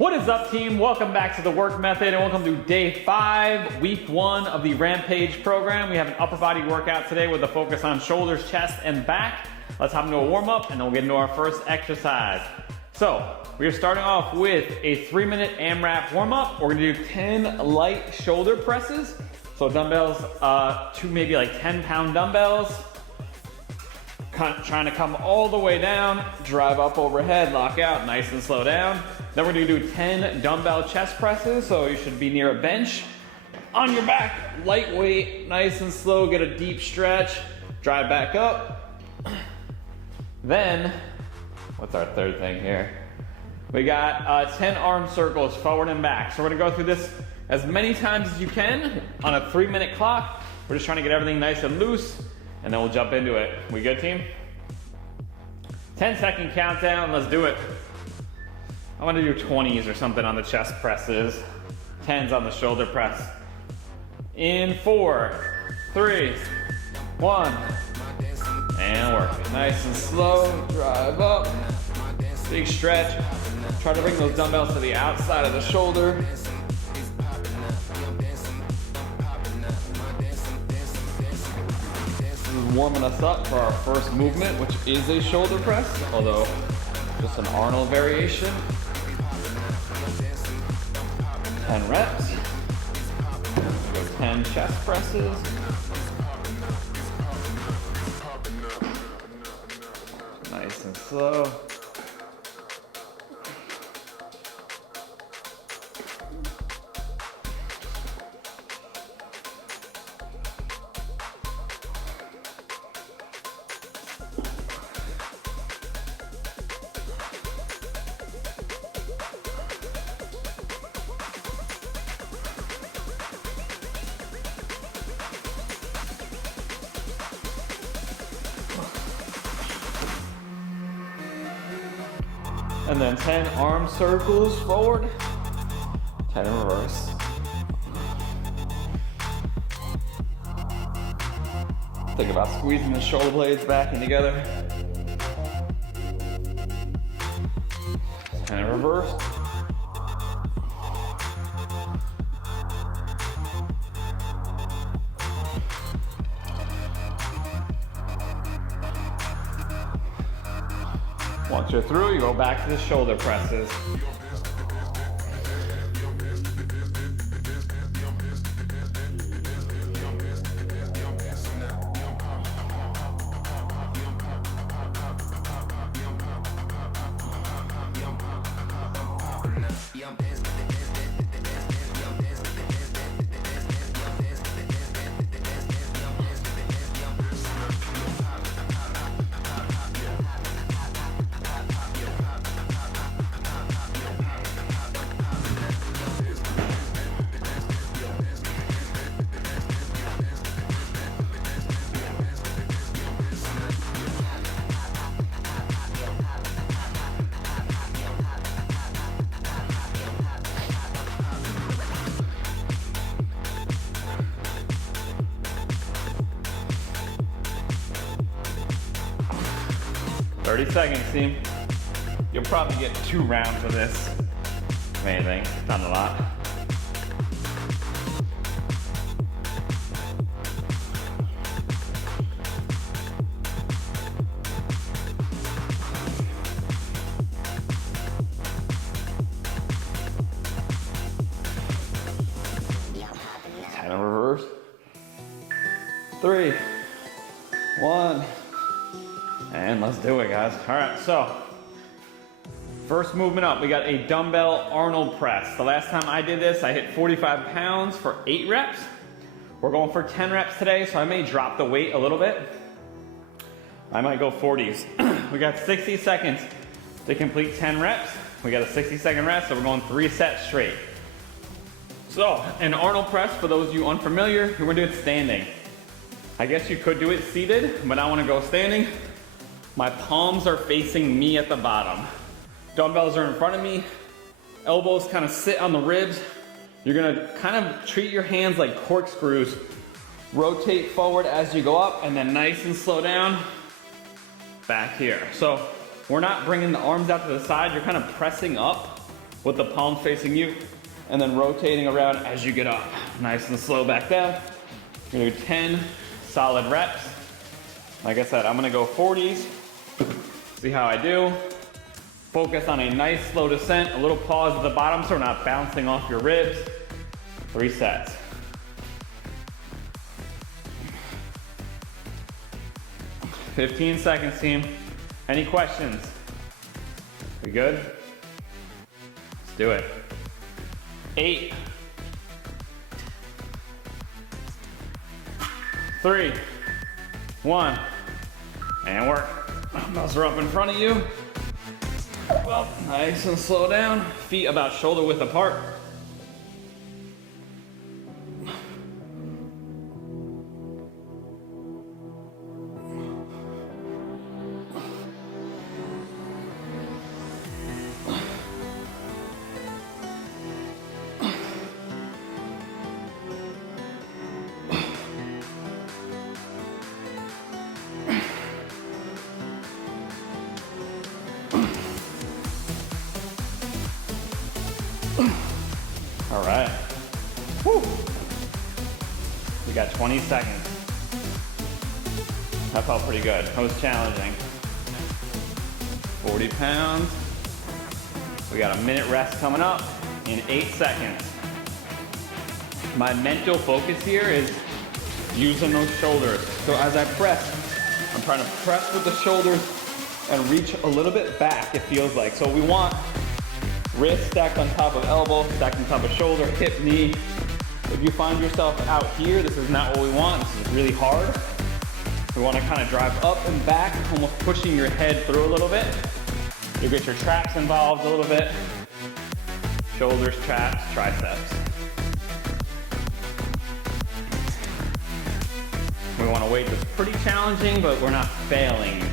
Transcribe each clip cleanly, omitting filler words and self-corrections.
What is up, team? Welcome back to the work method and welcome to day 5, week 1 of the Rampage program. We have an upper body workout today with a focus on shoulders, chest, and back. Let's hop into a warm up and then we'll get into our first exercise. So we are starting off with a 3-minute AMRAP warm up. We're gonna do 10 light shoulder presses. So dumbbells, two maybe like 10-pound dumbbells. Trying to come all the way down, drive up overhead, lock out, nice and slow down. Then we're gonna do 10 dumbbell chest presses, so you should be near a bench. On your back, lightweight, nice and slow, get a deep stretch, drive back up. Then, what's our third thing here? We got 10 arm circles forward and back. So we're gonna go through this as many times as you can on a 3-minute clock. We're just trying to get everything nice and loose, and then we'll jump into it. We good, team? 10-second countdown, let's do it. I want to do 20s or something on the chest presses, 10s on the shoulder press. In 4, 3, 1, and work it. Nice and slow, drive up, big stretch. Try to bring those dumbbells to the outside of the shoulder. Warming us up for our first movement, which is a shoulder press, although just an Arnold variation. 10 reps. Go 10 chest presses. Nice and slow. And then 10 arm circles forward, 10 in reverse. Think about squeezing the shoulder blades back in together. 10 in reverse. Once you're through, you go back to the shoulder presses. "30 seconds, team." You'll probably get 2 rounds of this. If anything, not a lot. And a reverse. 3, 1. And let's do it, guys. All right, so first movement up, we got a dumbbell Arnold press. The last time I did this, I hit 45 pounds for 8 reps. We're going for 10 reps today, so I may drop the weight a little bit. I might go 40s. We got 60 seconds to complete 10 reps. We got a 60-second rest, so we're going 3 sets straight. So, an Arnold press, for those of you unfamiliar, we're gonna do it standing. I guess you could do it seated, but I wanna go standing. My palms are facing me at the bottom. Dumbbells are in front of me. Elbows kind of sit on the ribs. You're gonna kind of treat your hands like corkscrews. Rotate forward as you go up and then nice and slow down back here. So we're not bringing the arms out to the side. You're kind of pressing up with the palm facing you, and then rotating around as you get up. Nice and slow back down. You're gonna do 10 solid reps. Like I said, I'm gonna go 40s. See how I do. Focus on a nice slow descent, a little pause at the bottom so we're not bouncing off your ribs. 3 sets. "15 seconds, team. Any questions? We good? Let's do it. 8, 3, 1, and work. Dumbbells are up in front of you. Well, nice and slow down. Feet about shoulder width apart. All right. Woo. We got 20 seconds. That felt pretty good. That was challenging. 40 pounds. We got a minute rest coming up in 8 seconds. My mental focus here is using those shoulders. So as I press, I'm trying to press with the shoulders and reach a little bit back, it feels like. So we want wrist stacked on top of elbow, stacked on top of shoulder, hip, knee. If you find yourself out here, this is not what we want. This is really hard. We want to kind of drive up and back, almost pushing your head through a little bit. You get your traps involved a little bit. Shoulders, traps, triceps. We want to weight that's pretty challenging, but we're not failing.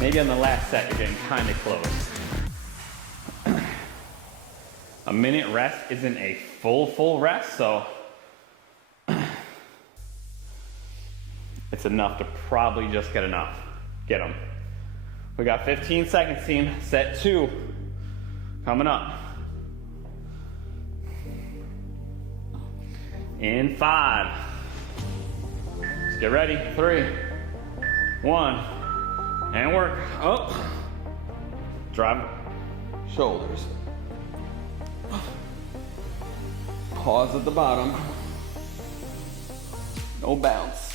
Maybe on the last set, you're getting kind of close. A minute rest isn't a full rest, so it's enough to probably just get enough. Get them. We got 15 seconds, team. Set 2 coming up. In 5. Let's get ready. 3, 1, and work. Up. Drive shoulders. Pause at the bottom. No bounce.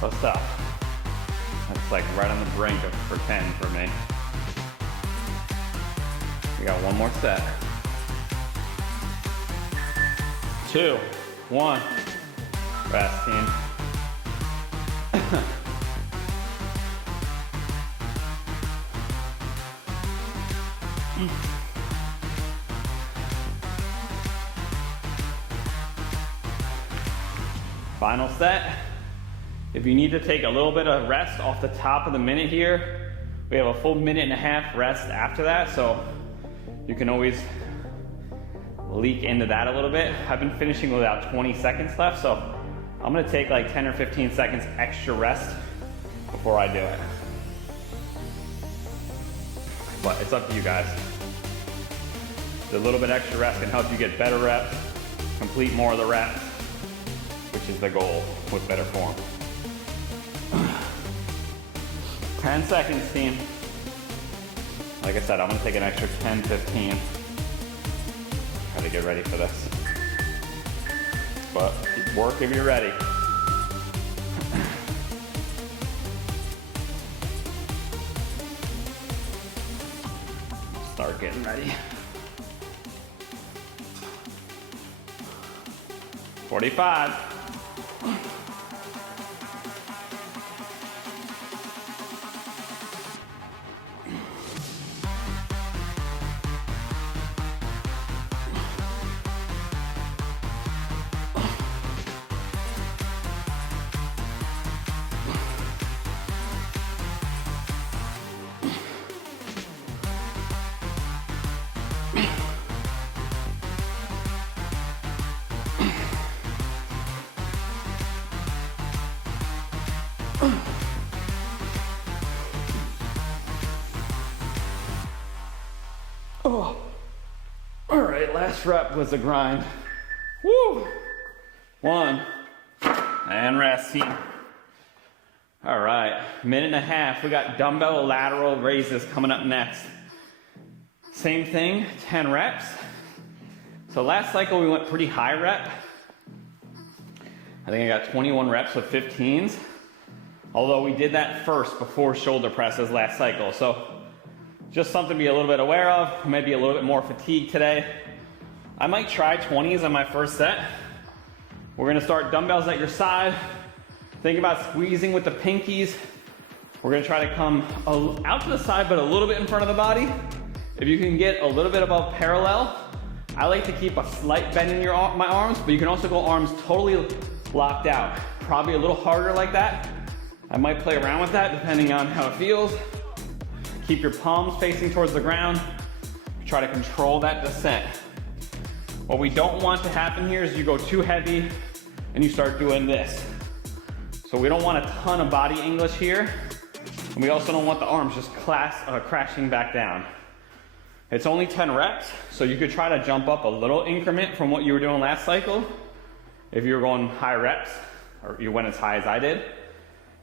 What's up? That's like right on the brink of for 10 for me. We got one more set. 2, 1. Rest, team. Final set. If you need to take a little bit of rest off the top of the minute here, we have a full minute and a half rest after that, so you can always leak into that a little bit. I've been finishing with about 20 seconds left, so I'm gonna take like 10 or 15 seconds extra rest before I do it. But it's up to you guys. A little bit extra rest can help you get better reps, complete more of the reps, which is the goal with better form. 10 seconds, team. Like I said, I'm gonna take an extra 10, 15. Try to get ready for this. But work if you're ready. Start getting ready. 45. Oh. All right, last rep was a grind. Woo! 1, and rest, team. All right, minute and a half. We got dumbbell lateral raises coming up next. Same thing, 10 reps. So last cycle we went pretty high rep. I think I got 21 reps with 15s. Although we did that first before shoulder presses last cycle. So just something to be a little bit aware of. Maybe a little bit more fatigue today. I might try 20s on my first set. We're gonna start dumbbells at your side. Think about squeezing with the pinkies. We're gonna try to come out to the side, but a little bit in front of the body. If you can get a little bit above parallel, I like to keep a slight bend in my arms, but you can also go arms totally locked out. Probably a little harder like that. I might play around with that depending on how it feels. Keep your palms facing towards the ground. Try to control that descent. What we don't want to happen here is you go too heavy and you start doing this. So we don't want a ton of body English here. And we also don't want the arms just crashing back down. It's only 10 reps, so you could try to jump up a little increment from what you were doing last cycle. If you were going high reps, or you went as high as I did.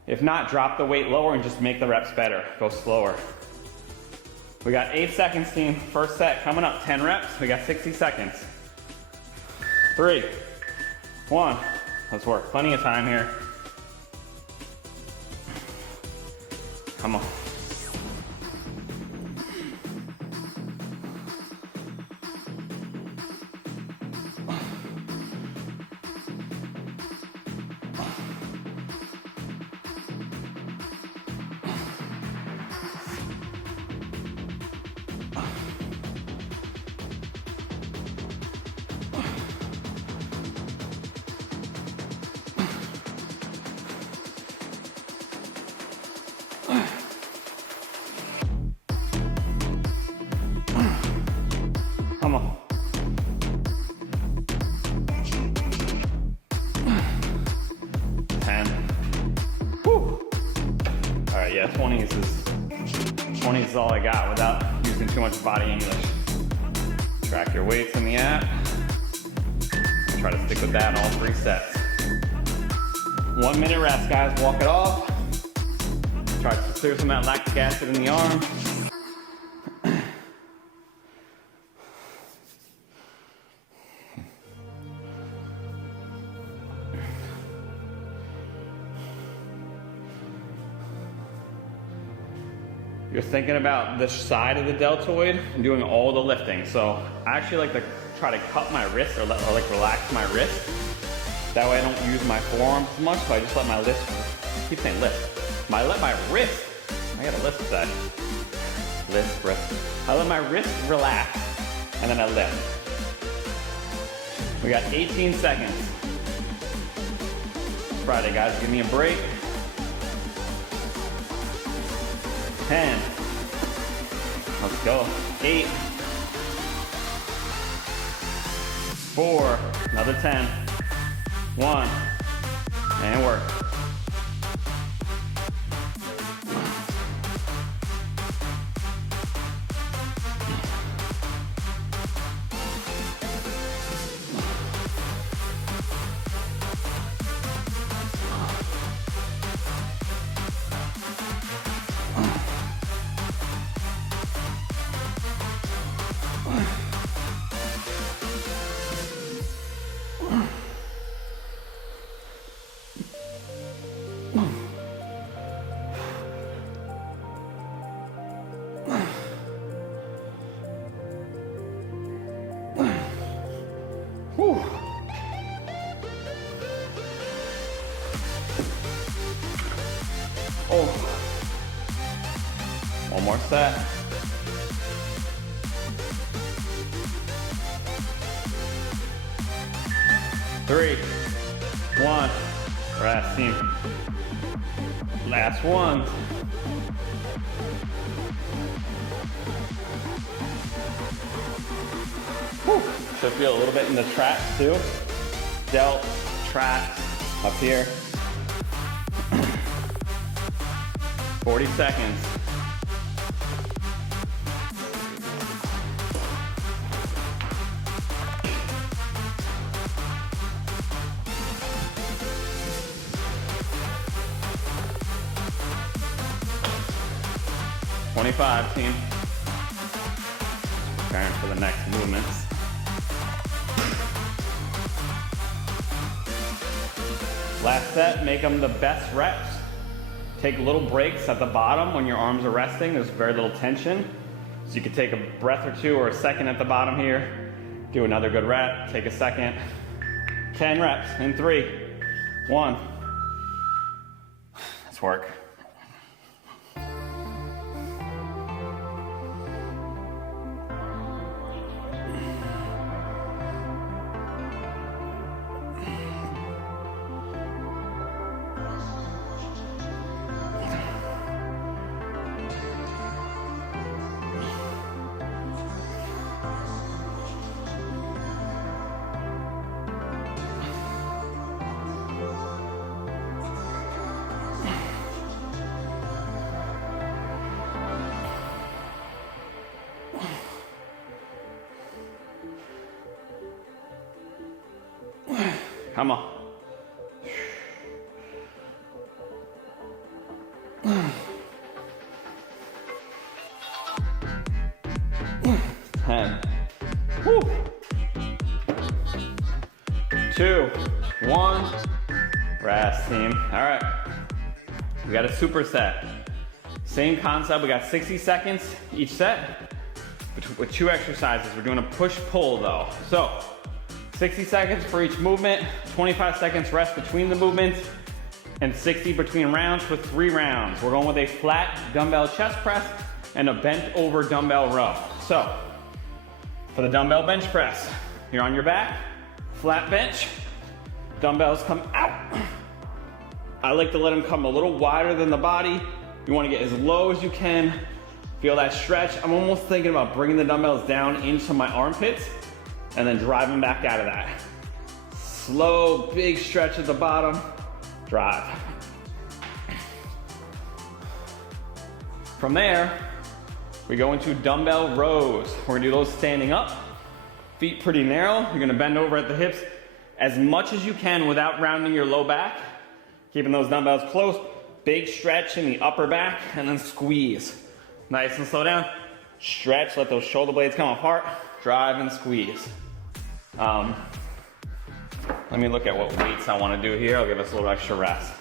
If not, drop the weight lower and just make the reps better. Go slower. We got 8 seconds, team. First set coming up, 10 reps. We got 60 seconds. 3, 1, let's work. Plenty of time here. Come on. Come on. Whew. All right, yeah, 20s is all I got without using too much body English. Track your weights in the app. Try to stick with that in all 3 sets. 1 minute rest, guys. Walk it off. Try to clear some of that lactic acid in the arm. You're thinking about the side of the deltoid and doing all the lifting. So I actually like to try to cut my wrist or like relax my wrist. That way I don't use my forearms as much, so I just let my wrist, I keep saying lift. I let my wrist, I gotta lift that. Wrist. I let my wrist relax and then I lift. We got 18 seconds. It's Friday, guys, give me a break. 10. Let's go. 8. 4. Another 10. 1. And work. Oh. One more set. Three, 1, rest, team. Last one. Whew. Should feel a little bit in the traps too. Delt, traps, up here. 40 seconds. "25, team." Preparing for the next movements. Last set, make them the best reps. Take little breaks at the bottom when your arms are resting. There's very little tension. So you could take a breath or two or a second at the bottom here. Do another good rep, take a second. 10 reps in 3, 1. Let's work. Come on. 10. Woo. 2, 1. Rest, team. All right. We got a superset. Same concept. We got 60 seconds each set with 2 exercises. We're doing a push-pull though. So 60 seconds for each movement, 25 seconds rest between the movements, and 60 between rounds for 3 rounds. We're going with a flat dumbbell chest press and a bent over dumbbell row. So, for the dumbbell bench press, you're on your back, flat bench, dumbbells come out. I like to let them come a little wider than the body. You want to get as low as you can. Feel that stretch. I'm almost thinking about bringing the dumbbells down into my armpits and then driving back out of that. Slow, big stretch at the bottom, drive. From there, we go into dumbbell rows. We're gonna do those standing up, feet pretty narrow. You're gonna bend over at the hips as much as you can without rounding your low back, keeping those dumbbells close, big stretch in the upper back, and then squeeze. Nice and slow down, stretch, let those shoulder blades come apart, drive and squeeze. Let me look at what weights I want to do here. I'll give us a little extra rest.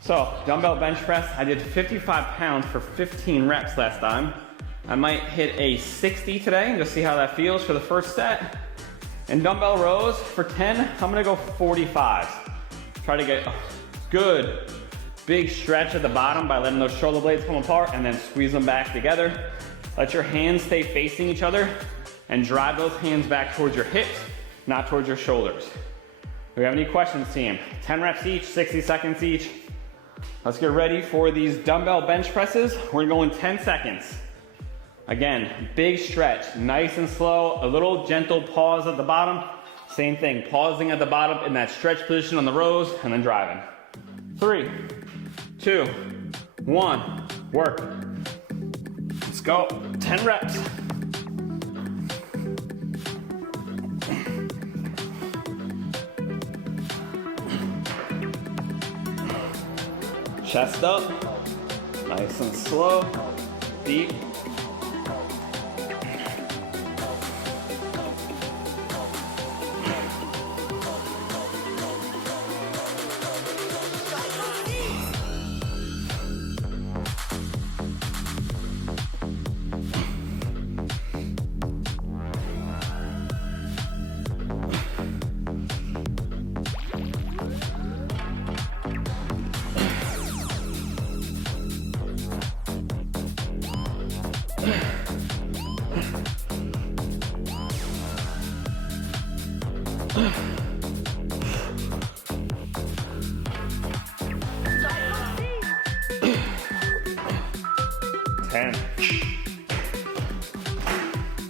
So, dumbbell bench press. I did 55 pounds for 15 reps last time. I might hit a 60 today and just see how that feels for the first set. And dumbbell rows for 10, I'm gonna go 45. Try to get a good big stretch at the bottom by letting those shoulder blades come apart and then squeeze them back together. Let your hands stay facing each other and drive those hands back towards your hips, not towards your shoulders. Do we have any questions, team? 10 reps each, 60 seconds each. Let's get ready for these dumbbell bench presses. We're going 10 seconds. Again, big stretch, nice and slow, a little gentle pause at the bottom. Same thing, pausing at the bottom in that stretch position on the rows and then driving. 3, 2, 1, work. Let's go, 10 reps. Chest up, nice and slow, deep.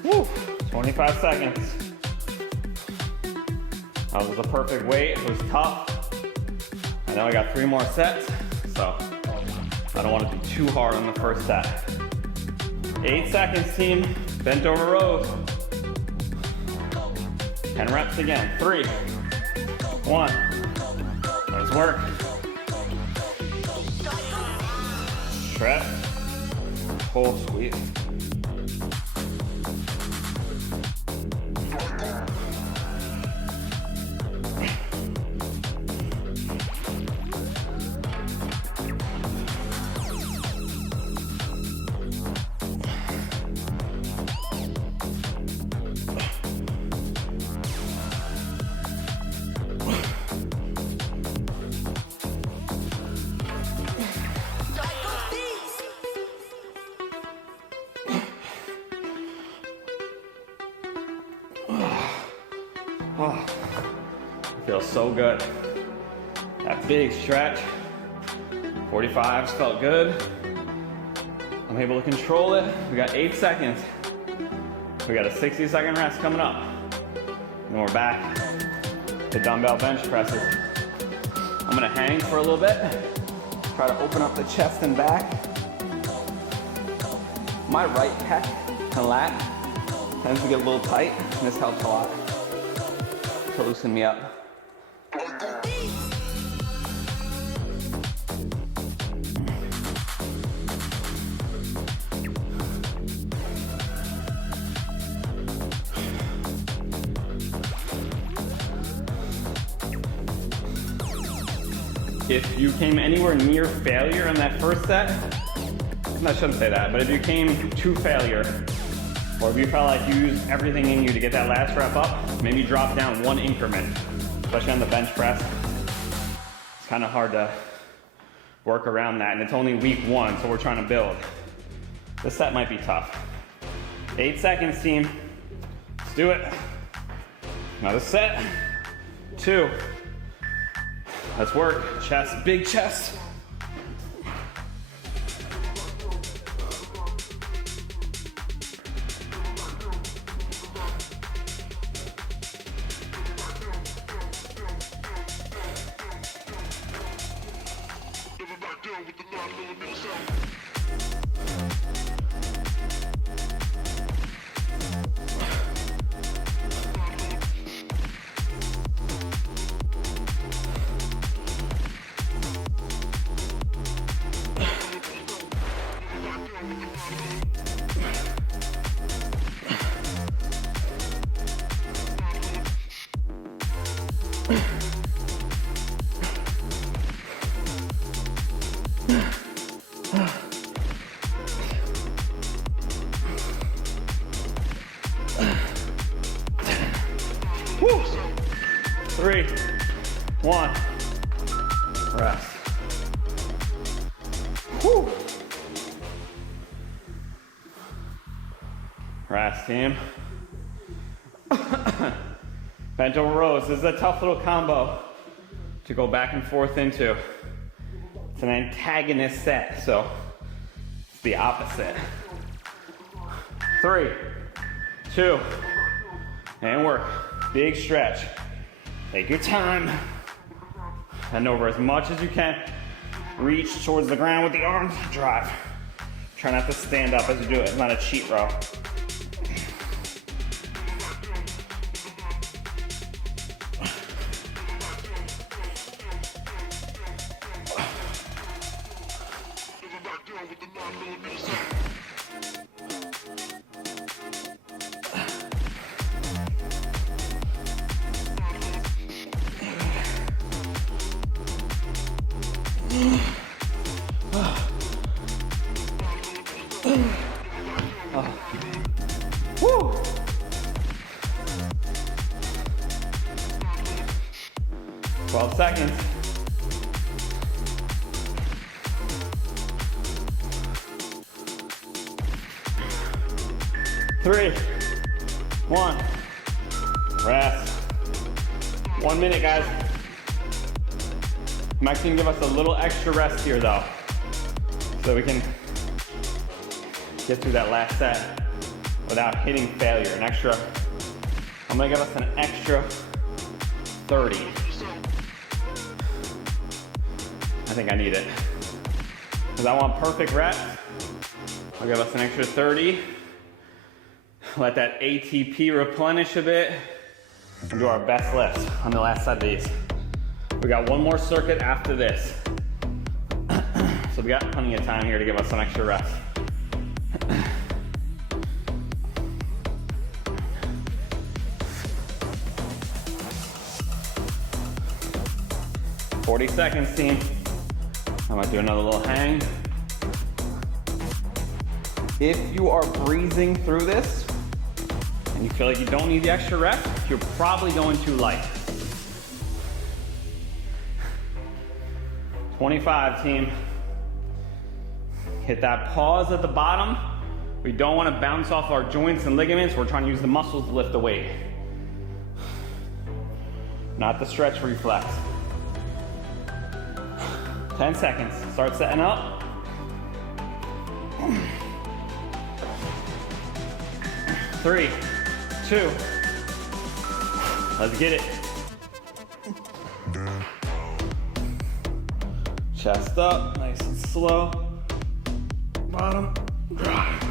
Woo, 25 seconds. That was a perfect weight. It was tough. I know I got 3 more sets, so I don't want to be too hard on the first set. 8 seconds, team. Bent over rows. 10 reps again. 3, 1. Let's work. Stretch. Pull, squeeze. Oh, feels so good. That big stretch. 45s felt good. I'm able to control it. We got 8 seconds. We got a 60-second rest coming up. And we're back to dumbbell bench presses. I'm gonna hang for a little bit. Try to open up the chest and back. My right pec and lat tends to get a little tight, and this helps a lot to loosen me up. If you came anywhere near failure in that first set, I shouldn't say that, but if you came to failure, or if you felt like you used everything in you to get that last rep up, maybe drop down one increment, especially on the bench press. It's kind of hard to work around that, and it's only week 1, so we're trying to build. This set might be tough. 8 seconds, team. Let's do it. Another set. 2. Let's work. Chest, big chest. Woo. 3, 1, rest. Woo. Rest, team. Bent over rows. This is a tough little combo to go back and forth into. It's an antagonist set, so it's the opposite. 3, 2, and work. Big stretch. Take your time. Bend over as much as you can. Reach towards the ground with the arms. Drive. Try not to stand up as you do it. It's not a cheat row. Woo! 12 seconds. Three, 1, rest. 1 minute, guys. I'm actually gonna give us a little extra rest here though, so we can get through that last set without hitting failure. I'm gonna give us an extra 30. I think I need it. because I want perfect reps. I'll give us an extra 30. Let that ATP replenish a bit and do our best lifts on the last side of these. We got one more circuit after this. So we got plenty of time here to give us some extra reps. 40 seconds, team. I might do another little hang. If you are breezing through this and you feel like you don't need the extra reps, you're probably going too light. 25, team. Hit that pause at the bottom. We don't want to bounce off our joints and ligaments. We're trying to use the muscles to lift the weight, not the stretch reflex. 10 seconds. Start setting up. 3, 2. Let's get it. Chest up, nice and slow. Bottom, drive.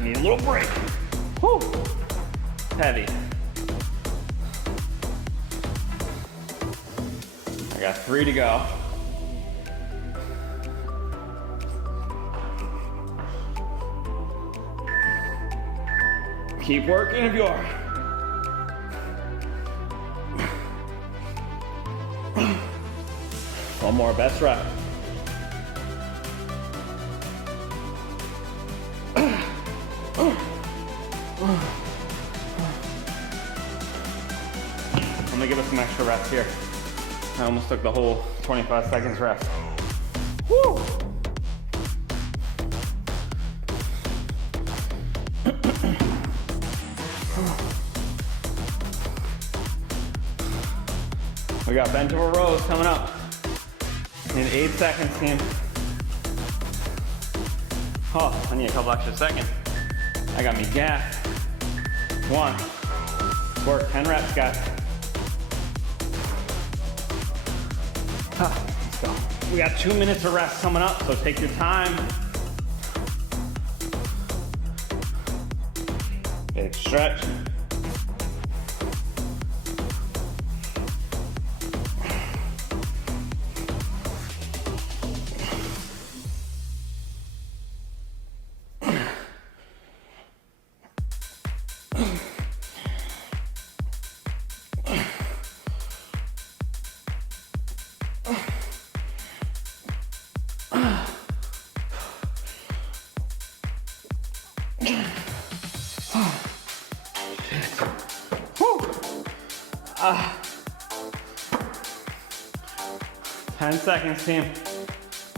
Need a little break. Whew. Heavy. I got 3 to go. Keep working if you are. One more, best rep. I'm gonna give us some extra reps here. I almost took the whole 25 seconds rest. Woo! We got bent over rows coming up in 8 seconds, team. Oh, I need a couple extra seconds. I got me gassed. 1. Work 10 reps, guys. Let's go. We got 2 minutes of rest coming up, so take your time. Big stretch. Whew. 10 seconds, team.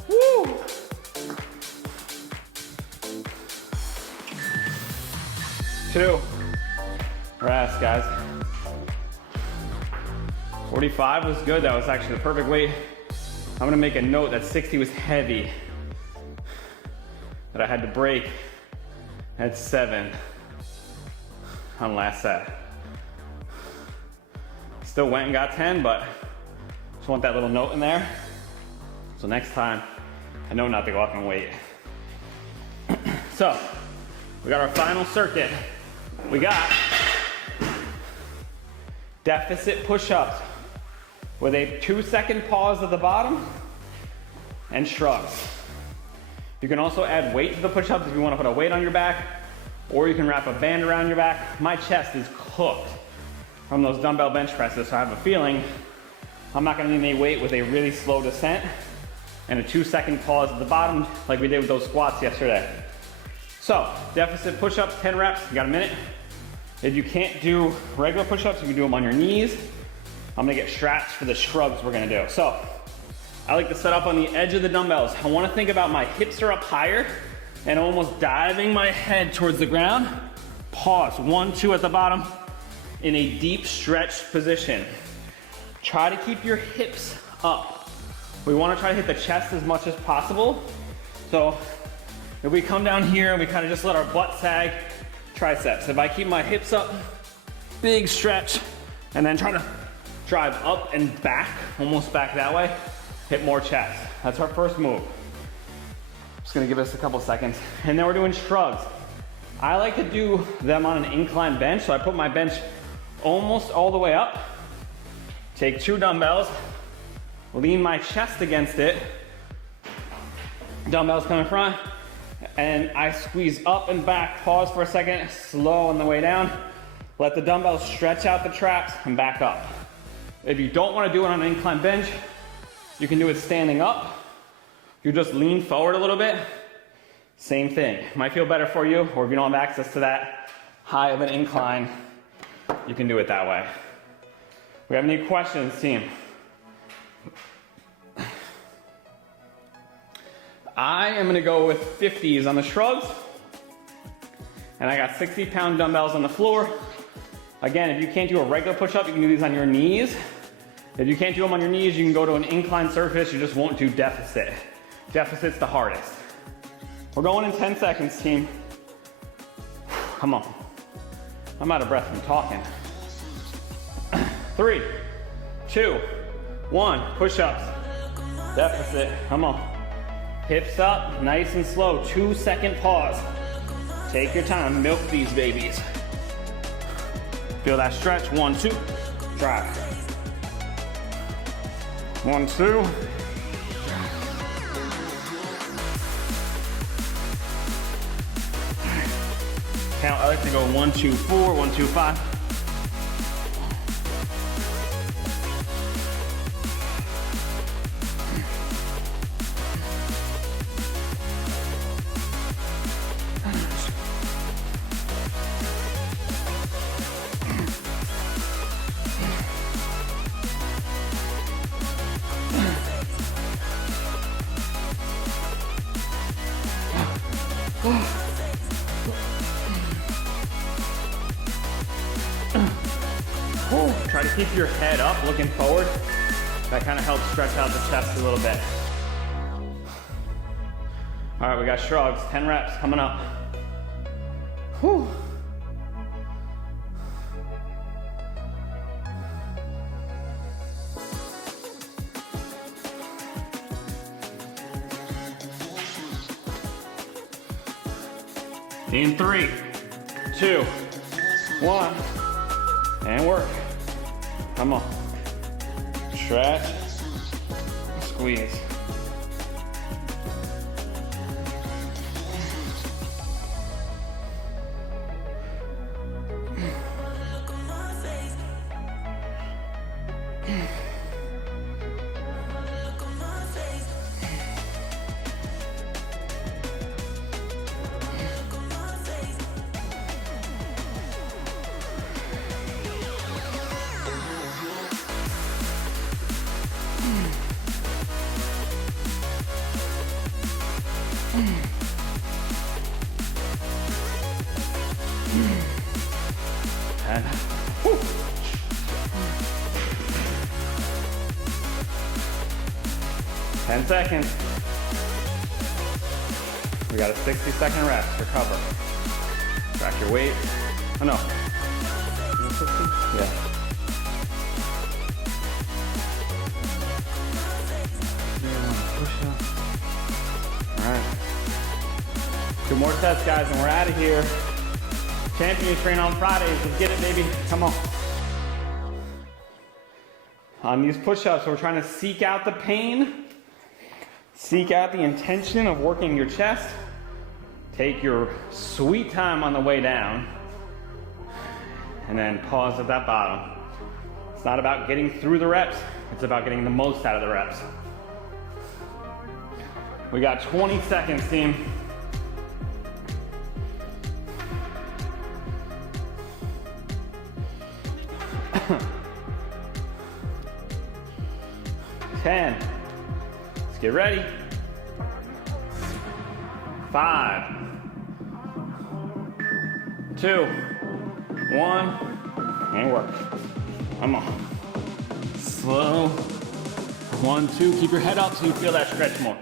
Woo. Two. Rest, guys. 45 was good. That was actually the perfect weight. I'm gonna make a note that 60 was heavy, that I had to break at 7 on last set. Still went and got 10, but just want that little note in there. So next time, I know not to go up and weight. So, we got our final circuit. We got deficit push-ups with a 2-second pause at the bottom and shrugs. You can also add weight to the push-ups if you want to put a weight on your back, or you can wrap a band around your back. My chest is cooked from those dumbbell bench presses, so I have a feeling I'm not gonna need any weight with a really slow descent and a 2-second pause at the bottom like we did with those squats yesterday. So, deficit push-ups, 10 reps, you got a minute. If you can't do regular push-ups, you can do them on your knees. I'm gonna get straps for the shrugs we're gonna do. So, I like to set up on the edge of the dumbbells. I wanna think about my hips are up higher and almost diving my head towards the ground. Pause, 1, 2 at the bottom in a deep stretch position. Try to keep your hips up. We wanna try to hit the chest as much as possible. So if we come down here and we kind of just let our butt sag, triceps. If I keep my hips up, big stretch, and then try to drive up and back, almost back that way, hit more chest. That's our first move. Just gonna give us a couple seconds. And then we're doing shrugs. I like to do them on an incline bench, so I put my bench almost all the way up, take 2 dumbbells, lean my chest against it, dumbbells come in front, and I squeeze up and back, pause for a second, slow on the way down, let the dumbbells stretch out the traps and back up. If you don't want to do it on an incline bench, you can do it standing up. You just lean forward a little bit, same thing. Might feel better for you, or if you don't have access to that high of an incline, you can do it that way. We have any questions, team? I am gonna go with 50s on the shrugs, and I got 60-pound dumbbells on the floor. Again, if you can't do a regular push-up, you can do these on your knees. If you can't do them on your knees, you can go to an inclined surface, you just won't do deficit. Deficit's the hardest. We're going in 10 seconds, team. Come on. I'm out of breath from talking. 3, 2, 1, push-ups. Deficit, come on. Hips up, nice and slow, 2-second pause. Take your time, milk these babies. Feel that stretch, 1, 2, drive. 1, 2. Count, I like to go 1, 2, 4, 1, 2, 5. Try to keep your head up, looking forward. That kind of helps stretch out the chest a little bit. All right, we got shrugs, 10 reps coming up. Whew. In 3, 2, 1, and work. Come on. Stretch, squeeze. And whew. 10 seconds. We got a 60-second rest. Recover. Track your weight. Oh no. Yeah. Push up. All right. 2 more sets, guys, and we're out of here. Champion train on Fridays. Let's get it, baby. Come on. On these push-ups, we're trying to seek out the pain, seek out the intention of working your chest. Take your sweet time on the way down, and then pause at that bottom. It's not about getting through the reps. It's about getting the most out of the reps. We got 20 seconds, team. Get ready. 5, 2, 1, and work. Come on. Slow. 1, 2, keep your head up so you feel that stretch more.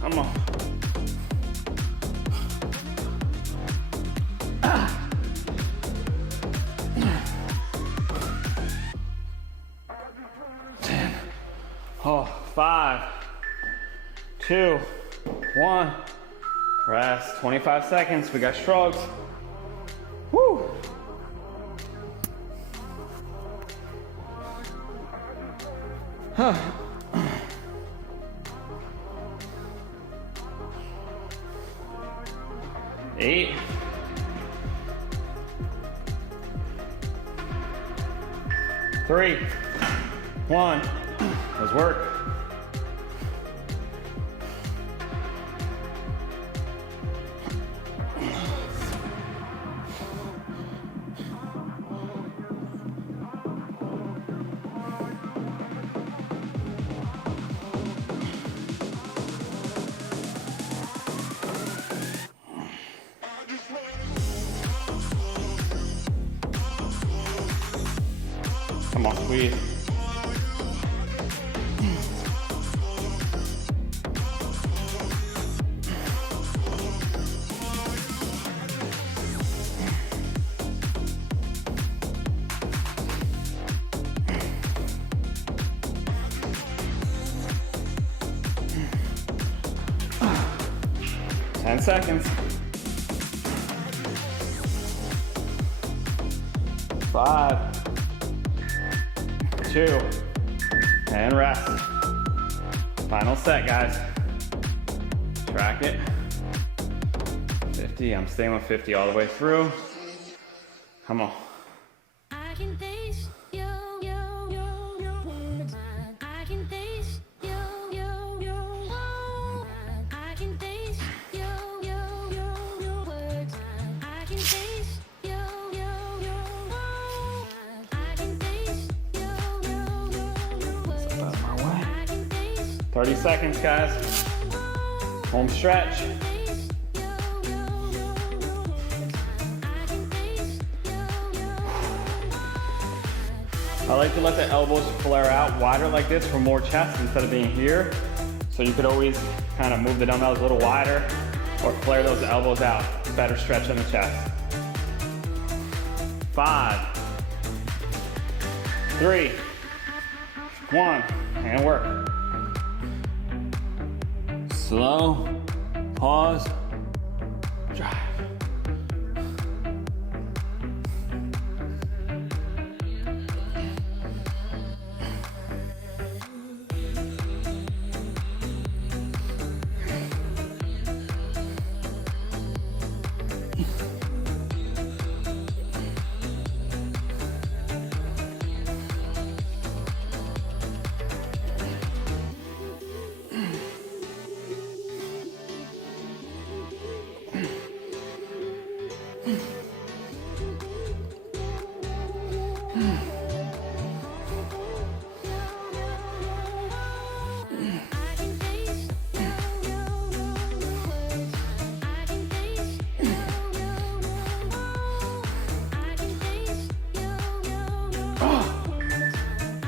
Come on. 10. Oh, 5, 2, 1. Rest. 25 seconds. We got shrugs. Woo. Huh. 8, 3, 1. Let's work. Come on, squeeze. Ten seconds. 5, 2, and rest. Final set, guys. Track it. 50, I'm staying with 50 all the way through. Come on. I can taste your words. I can taste your words. I can taste your words. I can taste your words. I can taste your words. Out of my way. I can taste 30 seconds, guys. Home stretch. I like to let the elbows flare out wider like this for more chest instead of being here. So you could always kind of move the dumbbells a little wider or flare those elbows out. Better stretch on the chest. 5, 3, 1, and work. Slow, pause, drive.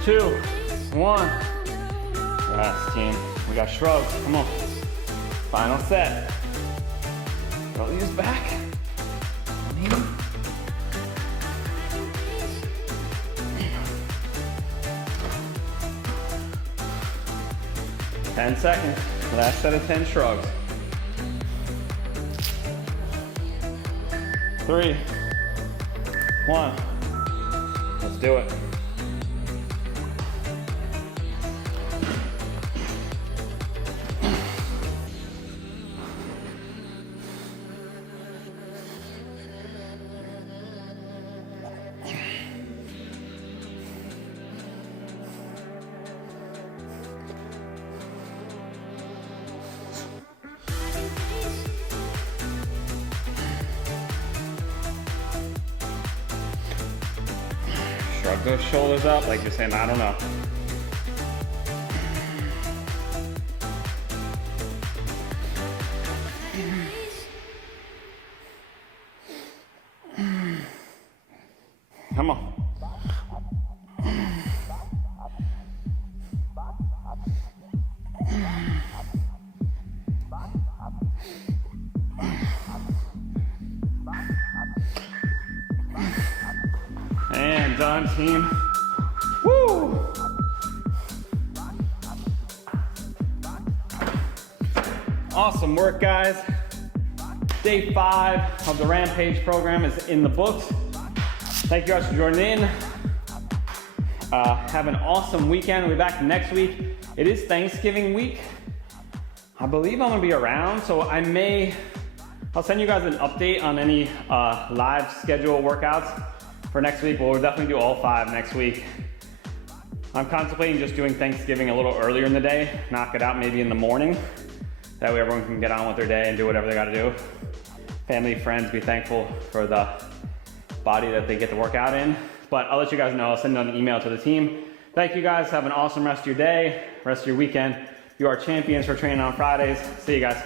Two, one. Rest, team. We got shrugs. Come on. Final set. Roll these back. Knee. 10 seconds. Last set of 10 shrugs. 3, 1. Let's do it. Shrug those shoulders up like you're saying, I don't know. Come on. And done, team. Woo! Awesome work, guys. Day 5 of the Rampage program is in the books. Thank you guys for joining in. Have an awesome weekend. We'll be back next week. It is Thanksgiving week. I believe I'm gonna be around, so I'll send you guys an update on any live schedule workouts for next week. We'll definitely do all 5 next week. I'm contemplating just doing Thanksgiving a little earlier in the day, knock it out maybe in the morning. That way everyone can get on with their day and do whatever they gotta do. Family, friends, be thankful for the body that they get to work out in. But I'll let you guys know, I'll send an email to the team. Thank you guys, have an awesome rest of your day, rest of your weekend. You are champions for training on Fridays. See you guys.